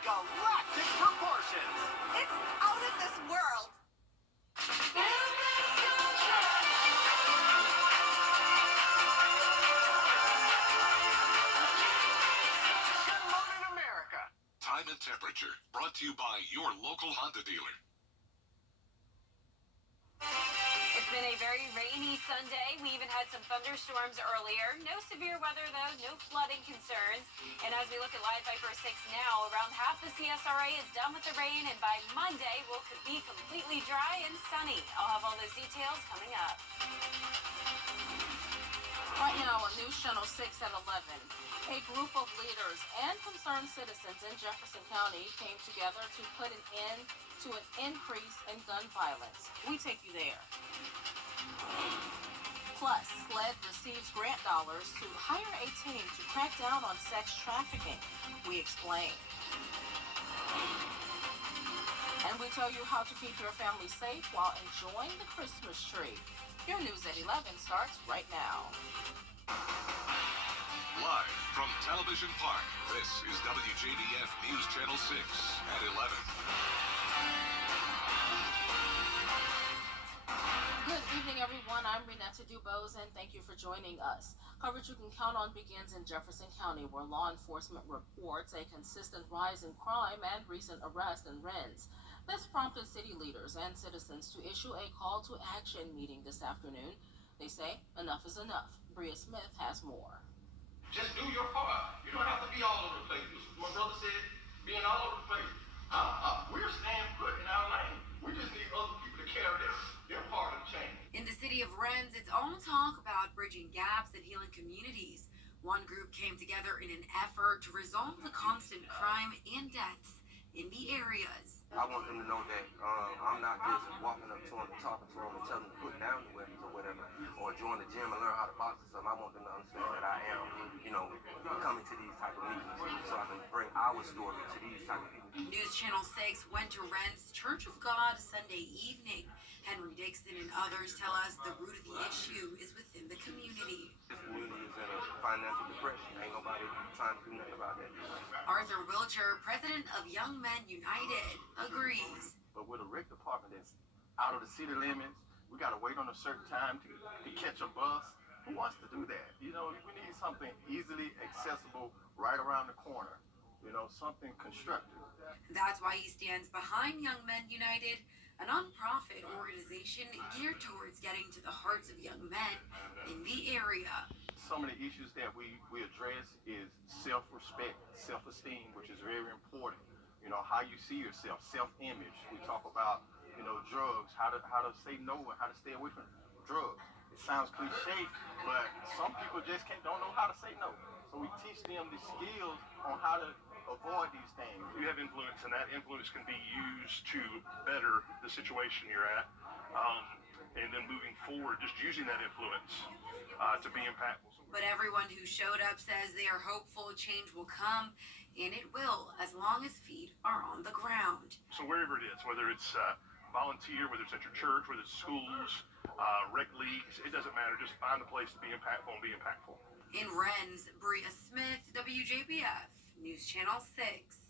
galactic proportions. It's out of this world. Good morning, America. Time and temperature brought to you by your local Honda dealer. It's been a very rainy Sunday. We even had some thunderstorms earlier. No severe weather, though. No flooding concerns. And as we look at Live Viper 6 now, around half the CSRA is done with the rain. And by Monday, we'll be completely dry and sunny. I'll have all those details coming up. Right now on News Channel 6 at 11, a group of leaders and concerned citizens in Jefferson County came together to put an end to an increase in gun violence. We take you there. Plus, SLED receives grant dollars to hire a team to crack down on sex trafficking. We explain. And we tell you how to keep your family safe while enjoying the Christmas tree. Your News at 11 starts right now. Live from Television Park, this is WJBF News Channel 6 at 11. Good evening, everyone. I'm Renetta Dubose, and thank you for joining us. Coverage you can count on begins in Jefferson County, where law enforcement reports a consistent rise in crime and recent arrests and rends. This prompted city leaders and citizens to issue a call to action meeting this afternoon. They say enough is enough. Bria Smith has more. Just do your part. You don't have to be all over the place. My brother said, being all over the place. We're staying put in our lane. We just need other people to carry their part of the change. In the city of Rennes, it's all talk about bridging gaps and healing communities. One group came together in an effort to resolve the constant crime and deaths in the areas. I want them to know that I'm not just walking up to them and talking to them and telling them to put down the weapons or whatever, or join the gym and learn how to box or something. I want them to understand that I am, coming to these type of meetings so I can bring our story to these type of people. News Channel 6 went to Rennes Church of God Sunday evening. Henry Dixon and others tell us the root of the issue is within the community. This community is in a financial depression. Ain't nobody trying to do nothing about that. Arthur Wilcher, president of Young Men United, agrees. But with a rec department that's out of the city limits, we got to wait on a certain time to catch a bus. Who wants to do that? We need something easily accessible right around the corner. Something constructive. That's why he stands behind Young Men United, a nonprofit organization geared towards getting to the hearts of young men in the area. Some of the issues that we address is self-respect, self-esteem, which is very important. How you see yourself, self-image. We talk about, drugs, how to say no and how to stay away from drugs. It sounds cliche, but some people just don't know how to say no. So we teach them the skills on how to avoid these things. You have influence, and that influence can be used to better the situation you're at. And then moving forward, just using that influence to be impactful. But everyone who showed up says they are hopeful change will come, and it will as long as feet are on the ground. So wherever it is, whether it's volunteer, whether it's at your church, whether it's schools, rec leagues, it doesn't matter. Just find a place to be impactful and be impactful. In Rennes, Bria Smith, WJBF, News Channel 6.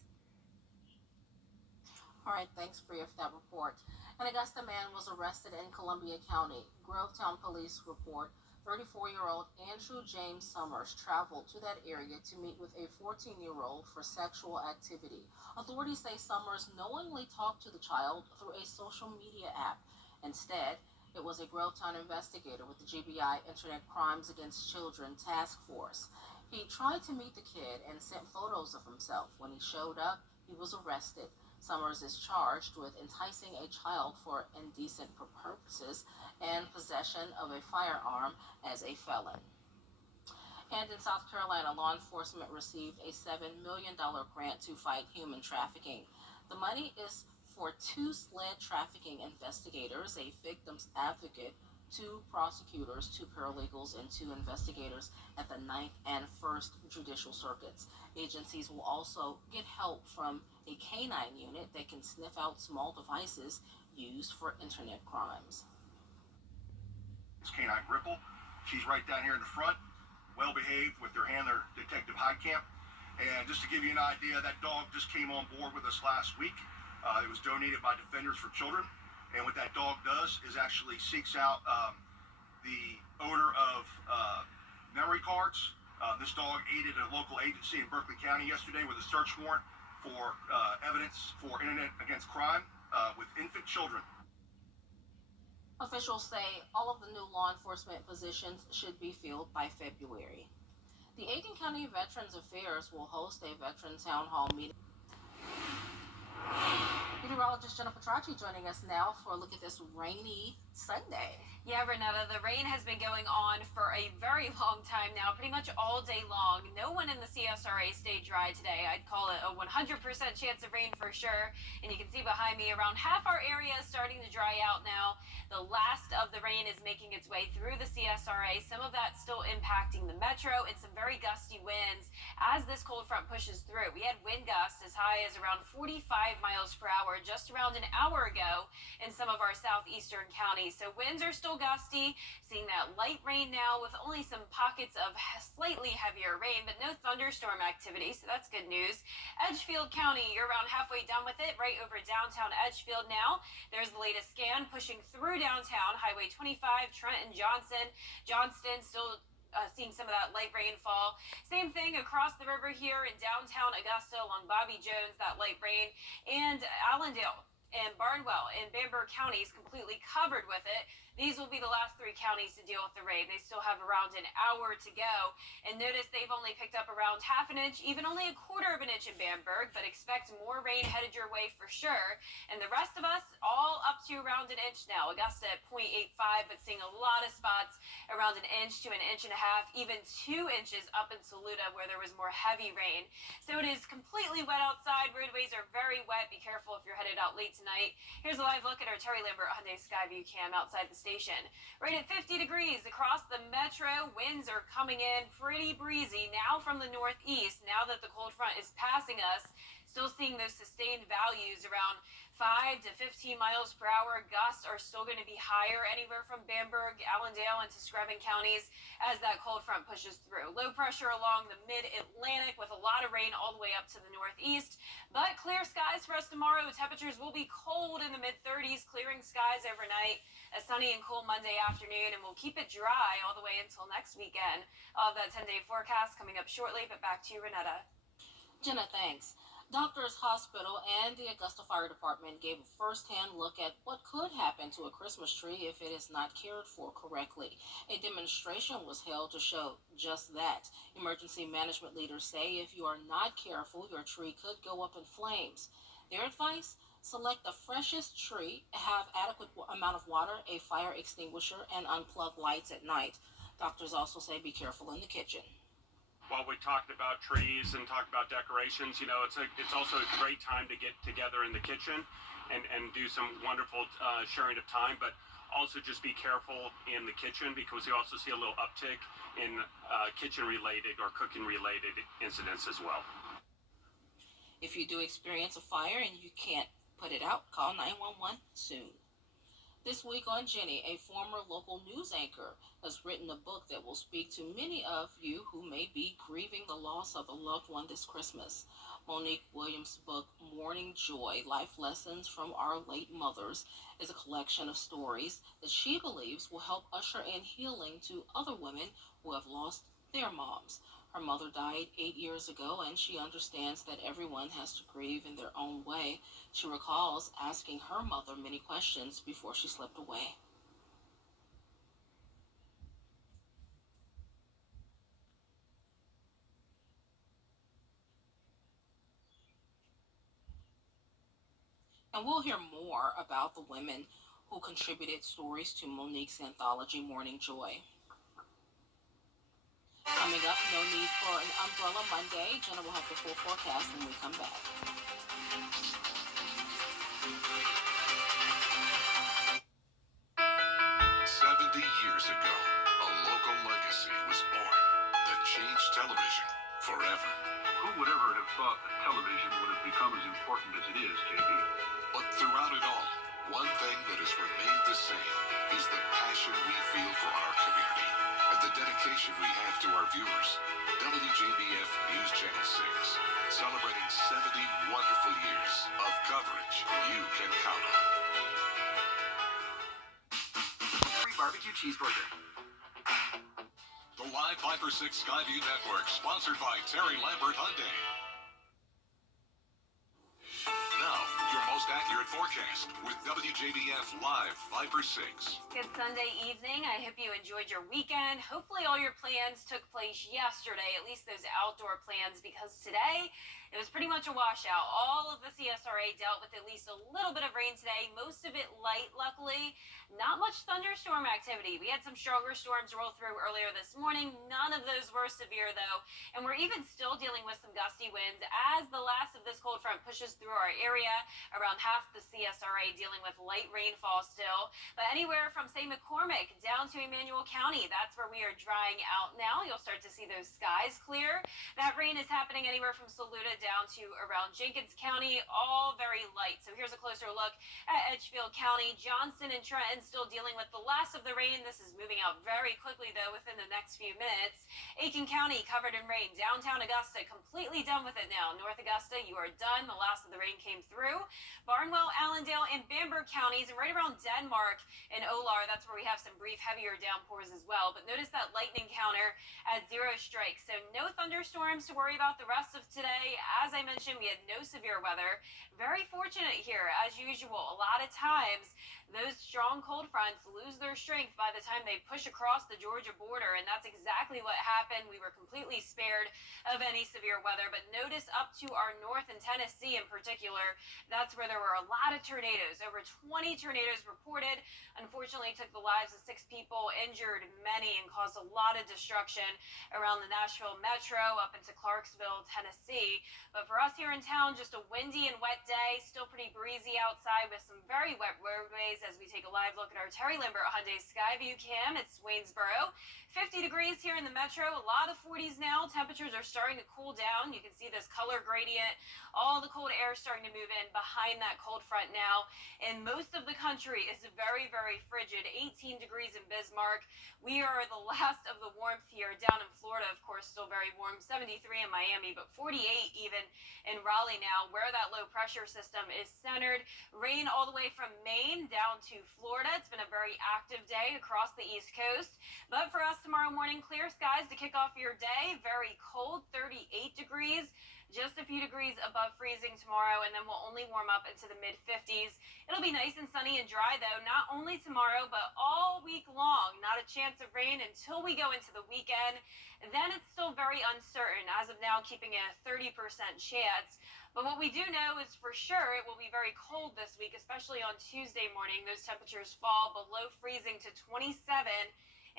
All right, thanks, Bria, for that report. An Augusta man was arrested in Columbia County. Grovetown police report 34-year-old Andrew James Summers traveled to that area to meet with a 14-year-old for sexual activity. Authorities say Summers knowingly talked to the child through a social media app. Instead, it was a Grovetown investigator with the GBI Internet Crimes Against Children Task Force. He tried to meet the kid and sent photos of himself. When he showed up, he was arrested. Summers is charged with enticing a child for indecent purposes and possession of a firearm as a felon. And in South Carolina, law enforcement received a $7 million grant to fight human trafficking. The money is for 2 SLED trafficking investigators, a victim's advocate, 2 prosecutors, 2 paralegals, and 2 investigators at the 9th and 1st Judicial Circuits. Agencies will also get help from a canine unit that can sniff out small devices used for internet crimes. It's Canine Ripple. She's right down here in the front, well behaved with her handler, Detective Heidkamp. And just to give you an idea, that dog just came on board with us last week. It was donated by Defenders for Children. And what that dog does is actually seeks out the owner of memory cards. This dog aided a local agency in Berkeley County yesterday with a search warrant for evidence for Internet Against Crime with infant children. Officials say all of the new law enforcement positions should be filled by February. The Aiken County Veterans Affairs will host a veteran town hall meeting. Meteorologist Jenna Petracci joining us now for a look at this rainy Sunday. Yeah, Renata, the rain has been going on for a very long time now, pretty much all day long. No one in the CSRA stayed dry today. I'd call it a 100% chance of rain for sure. And you can see behind me around half our area is starting to dry out now. The last of the rain is making its way through the CSRA. Some of that's still impacting the metro and some very gusty winds as this cold front pushes through. We had wind gusts as high as around 45 miles per hour just around an hour ago in some of our southeastern counties. So winds are still gusty, seeing that light rain now with only some pockets of slightly heavier rain, but no thunderstorm activity, so that's good news. Edgefield County, you're around halfway done with it, right over downtown Edgefield now. There's the latest scan pushing through downtown, Highway 25, Trenton, Johnston, still seeing some of that light rainfall. Same thing across the river here in downtown Augusta along Bobby Jones, that light rain, and Allendale and Barnwell in Bamberg counties completely covered with it. These will be the last three counties to deal with the rain. They still have around an hour to go. And notice they've only picked up around half an inch, even only a quarter of an inch in Bamberg, but expect more rain headed your way for sure. And the rest of us, all up to around an inch now. Augusta at 0.85, but seeing a lot of spots around an inch to an inch and a half, even 2 inches up in Saluda where there was more heavy rain. So it is completely wet outside. Roadways are very wet. Be careful if you're headed out late tonight. Here's a live look at our Terry Lambert Hyundai Skyview cam outside the station. Right at 50 degrees across the metro. Winds are coming in pretty breezy now from the northeast. Now that the cold front is passing us, still seeing those sustained values around 5 to 15 miles per hour. Gusts are still going to be higher anywhere from Bamberg, Allendale, into Screven counties as that cold front pushes through. Low pressure along the mid-Atlantic with a lot of rain all the way up to the northeast. But clear skies for us tomorrow. Temperatures will be cold in the mid-30s, clearing skies overnight. A sunny and cool Monday afternoon, and we'll keep it dry all the way until next weekend. I'll have that 10-day forecast coming up shortly, but back to you, Renetta. Jenna, thanks. Doctors Hospital and the Augusta Fire Department gave a first-hand look at what could happen to a Christmas tree if it is not cared for correctly. A demonstration was held to show just that. Emergency management leaders say if you are not careful, your tree could go up in flames. Their advice? Select the freshest tree, have adequate amount of water, a fire extinguisher, and unplug lights at night. Doctors also say be careful in the kitchen. While we talked about trees and talked about decorations, you know, it's also a great time to get together in the kitchen and do some wonderful sharing of time, but also just be careful in the kitchen because you also see a little uptick in kitchen-related or cooking-related incidents as well. If you do experience a fire and you can't put it out, call 911 soon. This week on Jenny, a former local news anchor has written a book that will speak to many of you who may be grieving the loss of a loved one this Christmas. Monique Williams' book, Morning Joy, Life Lessons from Our Late Mothers, is a collection of stories that she believes will help usher in healing to other women who have lost their moms. Her mother died 8 years ago, and she understands that everyone has to grieve in their own way. She recalls asking her mother many questions before she slipped away. And we'll hear more about the women who contributed stories to Monique's anthology, Morning Joy. Coming up, no need for an umbrella Monday. Jenna will have the full forecast when we come back. 70 years ago, a local legacy was born that changed television forever. Who would ever have thought that television would have become as important as it is, JB? But throughout it all, one thing that has remained the same is the passion we feel for our community and the dedication we have to our viewers. WJBF News Channel 6, celebrating 70 wonderful years of coverage you can count on. Free barbecue cheeseburger. The Live Viper 6 Skyview Network, sponsored by Terry Lambert Hyundai. Now, your most accurate forecast with WJBF Live Viper 6. Good Sunday evening. I hope you enjoyed your weekend. Hopefully all your plans took place yesterday, at least those outdoor plans, because today it was pretty much a washout. All of the CSRA dealt with at least a little bit of rain today, most of it light, luckily. Not much thunderstorm activity. We had some stronger storms roll through earlier this morning. None of those were severe, though. And we're even still dealing with some gusty winds as the last of this cold front pushes through our area. Around half the CSRA dealing with light rainfall still. But anywhere from, say, McCormick down to Emmanuel County, that's where we are drying out now. You'll start to see those skies clear. That rain is happening anywhere from Saluda down to around Jenkins County, all very light. So here's a closer look at Edgefield County. Johnston and Trenton still dealing with the last of the rain. This is moving out very quickly, though, within the next few minutes. Aiken County covered in rain. Downtown Augusta completely done with it now. North Augusta, you are done. The last of the rain came through. Barnwell, Allendale, and Bamberg counties, and right around Denmark and Olar, that's where we have some brief heavier downpours as well. But notice that lightning counter at 0 strikes. So no thunderstorms to worry about the rest of today. As I mentioned, we had no severe weather. Very fortunate here, as usual. A lot of times, those strong cold fronts lose their strength by the time they push across the Georgia border, and that's exactly what happened. We were completely spared of any severe weather, but notice up to our north in Tennessee in particular, that's where there were a lot of tornadoes. Over 20 tornadoes reported. Unfortunately, took the lives of 6 people, injured many, and caused a lot of destruction around the Nashville metro up into Clarksville, Tennessee. But for us here in town, just a windy and wet day, still pretty breezy outside with some very wet roadways as we take a live look at our Terry Lambert Hyundai Skyview cam. It's Waynesboro. 50 degrees here in the metro, a lot of 40s now. Temperatures are starting to cool down. You can see this color gradient. All the cold air starting to move in behind that cold front now. And most of the country is very, very frigid. 18 degrees in Bismarck. We are the last of the warmth here. Down in Florida, of course, still very warm. 73 in Miami, but 48 even in Raleigh now, where that low pressure system is centered. Rain all the way from Maine down to Florida. It's been a very active day across the East Coast. But for us tomorrow morning, clear skies to kick off your day. Very cold, 38 degrees. Just a few degrees above freezing tomorrow, and then we'll only warm up into the mid-50s. It'll be nice and sunny and dry, though, not only tomorrow, but all week long. Not a chance of rain until we go into the weekend. Then it's still very uncertain. As of now, keeping a 30% chance. But what we do know is for sure it will be very cold this week, especially on Tuesday morning. Those temperatures fall below freezing to 27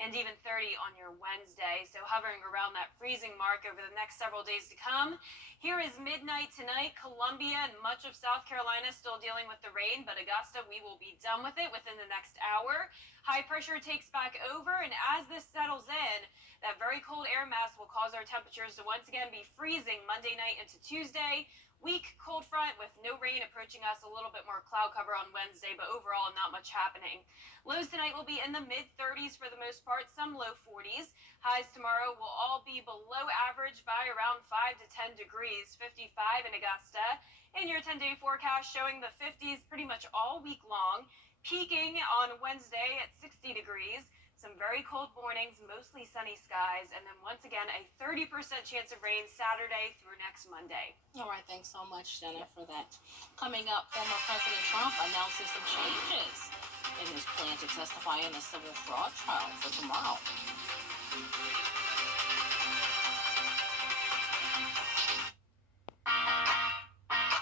and even 30 on your Wednesday. So hovering around that freezing mark over the next several days to come. Here is midnight tonight. Columbia and much of South Carolina still dealing with the rain, but Augusta, we will be done with it within the next hour. High pressure takes back over, and as this settles in, that very cold air mass will cause our temperatures to once again be freezing Monday night into Tuesday. Weak cold front with no rain approaching us, a little bit more cloud cover on Wednesday, but overall not much happening. Lows tonight will be in the mid-30s for the most part, some low 40s. Highs tomorrow will all be below average by around 5 to 10 degrees, 55 in Augusta. And your 10-day forecast showing the 50s pretty much all week long, peaking on Wednesday at 60 degrees. Some very cold mornings, mostly sunny skies, and then once again a 30% chance of rain Saturday through next Monday. All right, thanks so much, Jenna, for that. Coming up, former President Trump announces some changes in his plan to testify in a civil fraud trial for tomorrow.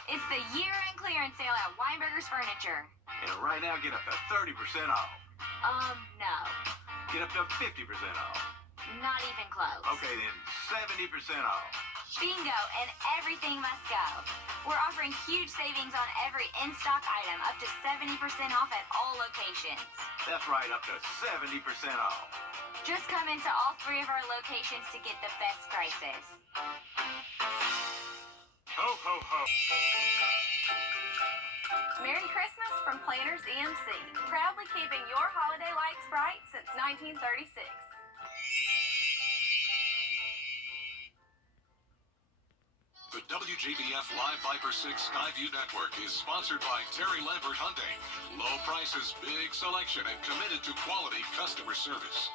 It's the year-end clearance sale at Weinberger's Furniture. And right now, get up to 30% off. No. Get up to 50% off. Not even close. Okay, then 70% off. Bingo, and everything must go. We're offering huge savings on every in-stock item, up to 70% off at all locations. That's right, up to 70% off. Just come into all 3 of our locations to get the best prices. Ho, ho, ho. Merry Christmas from Planners EMC, proudly keeping your holiday lights bright since 1936. The WJBF Live Viper 6 Skyview Network is sponsored by Terry Lambert Hyundai. Low prices, big selection, and committed to quality customer service.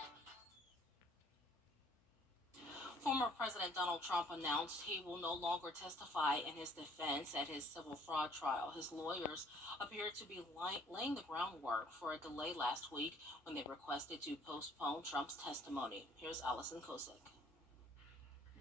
Former President Donald Trump announced he will no longer testify in his defense at his civil fraud trial. His lawyers appeared to be laying the groundwork for a delay last week when they requested to postpone Trump's testimony. Here's Allison Kosick.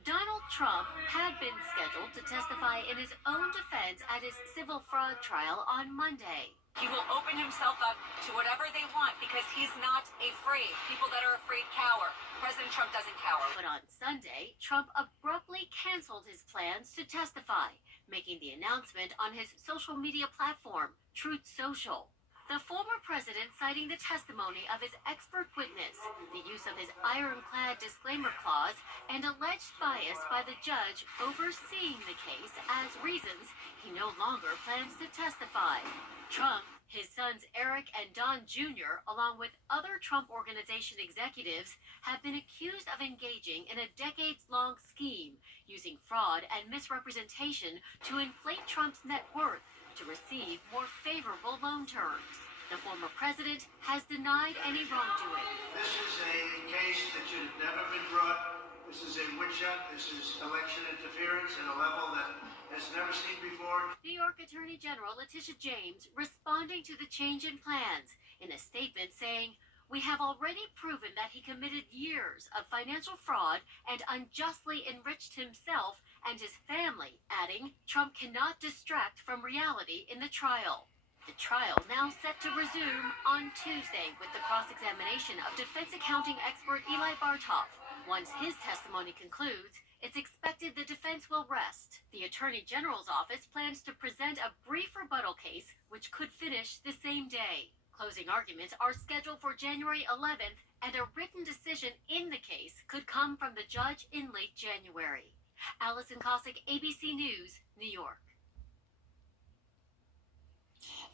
Donald Trump had been scheduled to testify in his own defense at his civil fraud trial on Monday. He will open himself up to whatever they want because he's not afraid. People that are afraid cower. President Trump doesn't cower. But on Sunday, Trump abruptly canceled his plans to testify, making the announcement on his social media platform, Truth Social. The former president citing the testimony of his expert witness, the use of his ironclad disclaimer clause, and alleged bias by the judge overseeing the case as reasons he no longer plans to testify. Trump, his sons Eric and Don Jr., along with other Trump Organization executives, have been accused of engaging in a decades-long scheme using fraud and misrepresentation to inflate Trump's net worth to receive more favorable loan terms. The former president has denied any wrongdoing. This is a case that should have never been brought. This is a witch hunt. This is election interference at a level that has never seen before. New York Attorney General Letitia James responding to the change in plans in a statement saying, "We have already proven that he committed years of financial fraud and unjustly enriched himself and his family," adding, "Trump cannot distract from reality in the trial." The trial now set to resume on Tuesday with the cross-examination of defense accounting expert Eli Bartoff. Once his testimony concludes, it's expected the defense will rest. The Attorney General's office plans to present a brief rebuttal case, which could finish the same day. Closing arguments are scheduled for January 11th, and a written decision in the case could come from the judge in late January. Allison Kosick, ABC News, New York.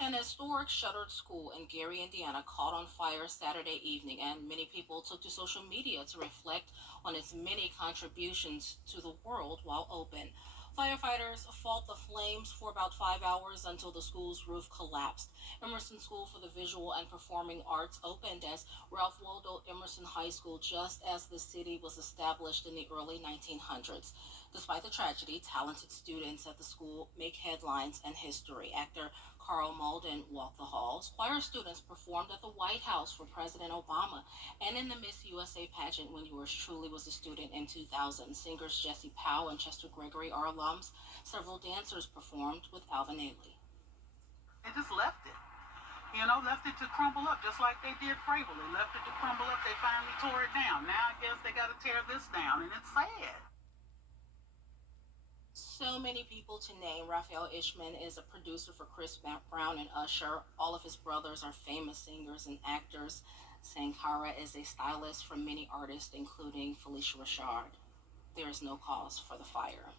An historic shuttered school in Gary, Indiana caught on fire Saturday evening, and many people took to social media to reflect on its many contributions to the world while open. Firefighters fought the flames for about 5 hours until the school's roof collapsed. Emerson School for the Visual and Performing Arts opened as Ralph Waldo Emerson High School just as the city was established in the early 1900s. Despite the tragedy, talented students at the school make headlines and history. Actor Carl Malden walked the halls. Choir students performed at the White House for President Obama and in the Miss USA pageant when yours truly was a student in 2000. Singers Jesse Powell and Chester Gregory are alums. Several dancers performed with Alvin Ailey. They just left it. Left it to crumble up, just like they did Frable. They left it to crumble up. They finally tore it down. Now I guess they got to tear this down, and it's sad. So many people to name. Raphael Ishman is a producer for Chris Brown and Usher. All of his brothers are famous singers and actors. Sankara is a stylist for many artists, including Felicia Rashad. There is no cause for the fire.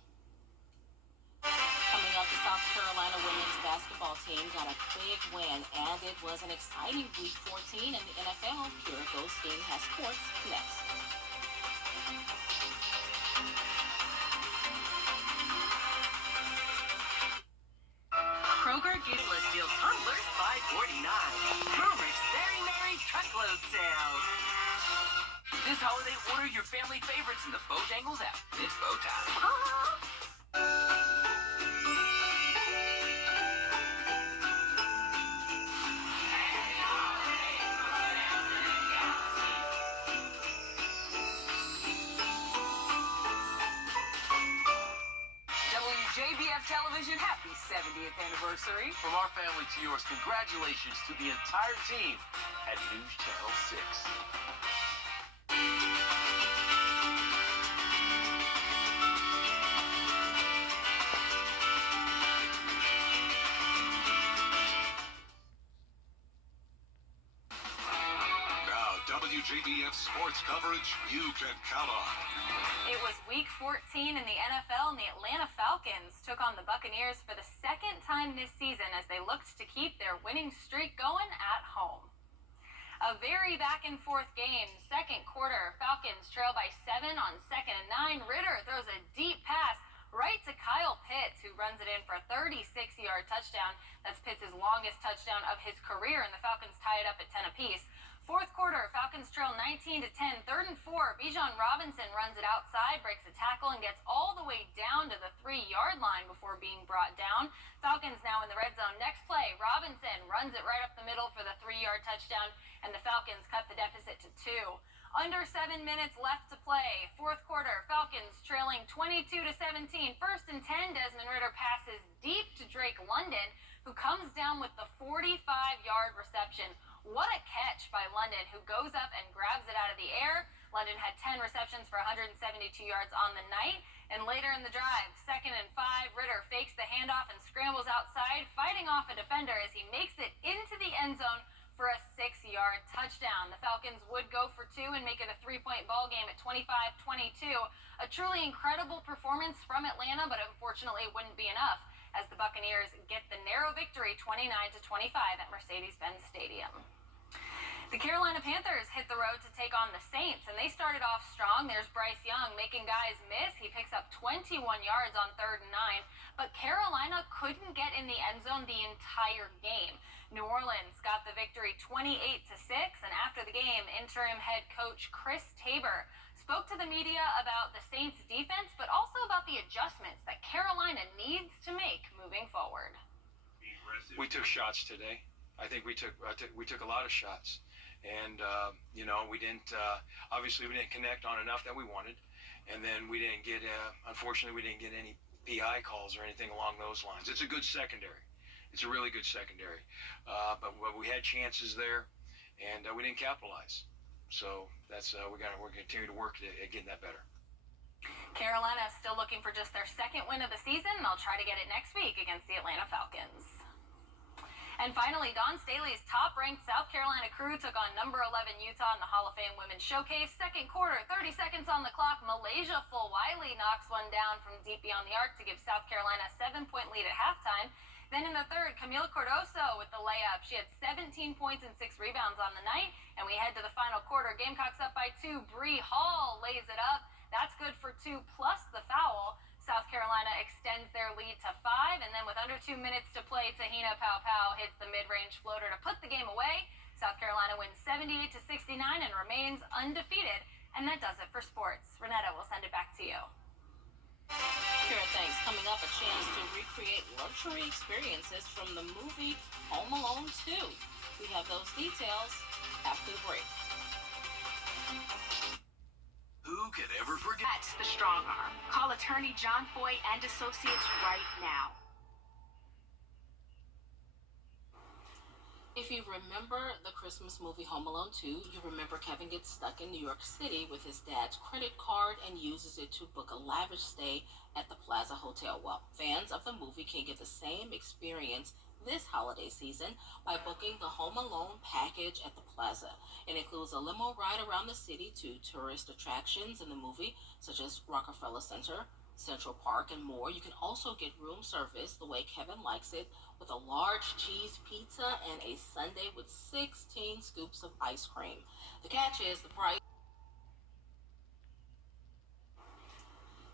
Coming up, the South Carolina women's basketball team got a big win, and it was an exciting Week 14 in the NFL. Here it goes. Team has sports next. Kroger Giftless deal tumblers $5.49. Rumours Very Merry Truckload Sale. This holiday, order your family favorites in the Bojangles app. It's bow time. WJBF Television, happy 70th anniversary. From our family to yours, congratulations to the entire team at News Channel 6. WJBF sports coverage you can count on. It was Week 14 in the NFL, and the Atlanta Falcons took on the Buccaneers for the second time this season as they looked to keep their winning streak going at home. A very back and forth game. Second quarter, Falcons trail by 7 on 2nd and 9. Ritter throws a deep pass right to Kyle Pitts, who runs it in for a 36-yard touchdown. That's Pitts' longest touchdown of his career, and the Falcons tie it up at 10 apiece. Fourth quarter, Falcons trail 19-10. 3rd and 4, Bijan Robinson runs it outside, breaks a tackle, and gets all the way down to the 3-yard line before being brought down. Falcons now in the red zone. Next play, Robinson runs it right up the middle for the 3-yard touchdown, and the Falcons cut the deficit to 2. Under 7 minutes left to play. Fourth quarter, Falcons trailing 22-17. 1st and 10, Desmond Ritter passes deep to Drake London, who comes down with the 45-yard reception. What a catch by London, who goes up and grabs it out of the air. London had 10 receptions for 172 yards on the night. And later in the drive, 2nd and 5, Ritter fakes the handoff and scrambles outside, fighting off a defender as he makes it into the end zone for a 6-yard touchdown. The Falcons would go for 2 and make it a 3-point ball game at 25-22. A truly incredible performance from Atlanta, but unfortunately it wouldn't be enough as the Buccaneers get the narrow victory 29-25 at Mercedes-Benz Stadium. The Carolina Panthers hit the road to take on the Saints, and they started off strong. There's Bryce Young making guys miss. He picks up 21 yards on 3rd and 9, but Carolina couldn't get in the end zone the entire game. New Orleans got the victory 28-6, and after the game, interim head coach Chris Tabor spoke to the media about the Saints' defense, but also about the adjustments that Carolina needs to make moving forward. We took shots today. I think we took a lot of shots. And, we didn't, obviously we didn't connect on enough that we wanted. And then we didn't get, unfortunately, we didn't get any PI calls or anything along those lines. It's a good secondary. It's a really good secondary. But we had chances there, and we didn't capitalize. So that's, we're going to continue to work at getting that better. Carolina is still looking for just their 2nd win of the season. They'll try to get it next week against the Atlanta Falcons. And finally, Dawn Staley's top-ranked South Carolina crew took on number 11 Utah in the Hall of Fame Women's Showcase. Second quarter, 30 seconds on the clock. Malaysia Fulwiley knocks one down from deep beyond the arc to give South Carolina a 7-point lead at halftime. Then in the third, Camille Cardoso with the layup. She had 17 points and 6 rebounds on the night. And we head to the final quarter. Gamecocks up by 2. Bree Hall lays it up. That's good for 2 plus the foul. South Carolina extends their lead to 5, and then with under 2 minutes to play, Tahina Pau hits the mid-range floater to put the game away. South Carolina wins 78-69 and remains undefeated, and that does it for sports. Renetta, we'll send it back to you. Kara, thanks. Coming up, a chance to recreate luxury experiences from the movie Home Alone 2. We have those details after the break. Who could ever forget? That's the strong arm. Call attorney John Foy and Associates right now. If you remember the Christmas movie Home Alone 2, you remember Kevin gets stuck in New York City with his dad's credit card and uses it to book a lavish stay at the Plaza Hotel. Well, fans of the movie can get the same experience this holiday season by booking the Home Alone package at the Plaza. It includes a limo ride around the city to tourist attractions in the movie, such as Rockefeller Center, Central Park, and more. You can also get room service the way Kevin likes it, with a large cheese pizza and a sundae with 16 scoops of ice cream. The catch is the price.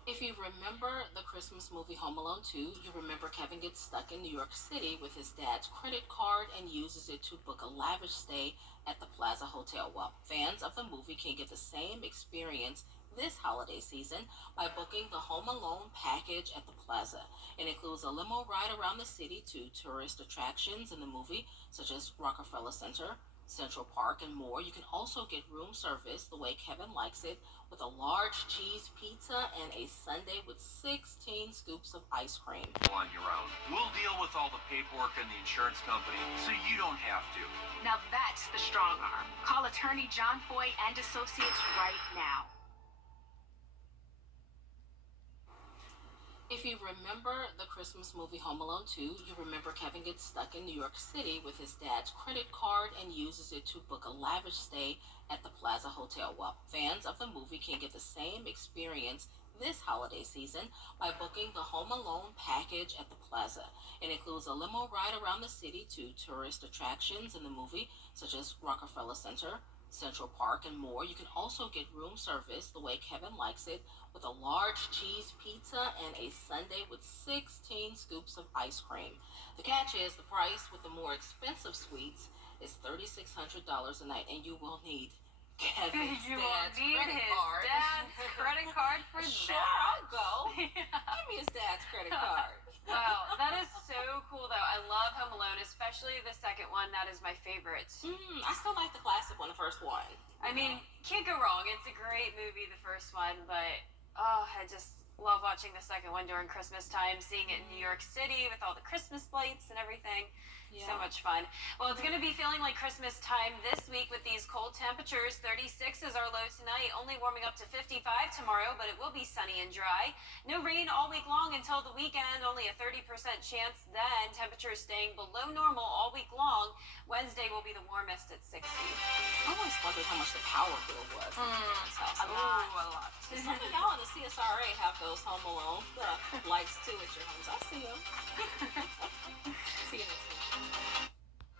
If you remember the Christmas movie Home Alone 2, you remember Kevin gets stuck in New York City with his dad's credit card and uses it to book a lavish stay at the Plaza Hotel. Well, fans of the movie can get the same experience this holiday season by booking the Home Alone package at the Plaza. It includes a limo ride around the city to tourist attractions in the movie, such as Rockefeller Center, Central Park, and more. You can also get room service the way Kevin likes it, with a large cheese pizza and a sundae with 16 scoops of ice cream. On your own. We'll deal with all the paperwork and the insurance company so you don't have to. Now that's the strong arm. Call attorney John Foy and Associates right now. If you remember the Christmas movie Home Alone 2, you remember Kevin gets stuck in New York City with his dad's credit card and uses it to book a lavish stay at the Plaza Hotel. Well, fans of the movie can get the same experience this holiday season by booking the Home Alone package at the Plaza. It includes a limo ride around the city to tourist attractions in the movie, such as Rockefeller Center, Central Park, and more. You can also get room service the way Kevin likes it, with a large cheese pizza and a sundae with 16 scoops of ice cream. The catch is the price with the more expensive suites is $3,600 a night, and you will need Kevin's You will dad's need credit his card. dad's credit card for Sure, that. I'll go. Give me his dad's credit card. Wow, that is so cool though. I love Home Alone, especially the second one. That is my favorite. I still like the classic one, the first one. I mean, can't go wrong. It's a great movie, the first one, but I just love watching the second one during Christmas time, seeing it in New York City with all the Christmas lights and everything. So much fun. Well, it's going to be feeling like Christmas time this week with these cold temperatures. 36 is our low tonight, only warming up to 55 tomorrow, but it will be sunny and dry. No rain all week long until the weekend, only a 30% chance then. Temperatures staying below normal all week long. Wednesday will be the warmest at 60. I always wondered how much the power bill was at your parents' house. A lot. Some of y'all in the CSRA have those Home Alone lights too at your homes. I see them. See them.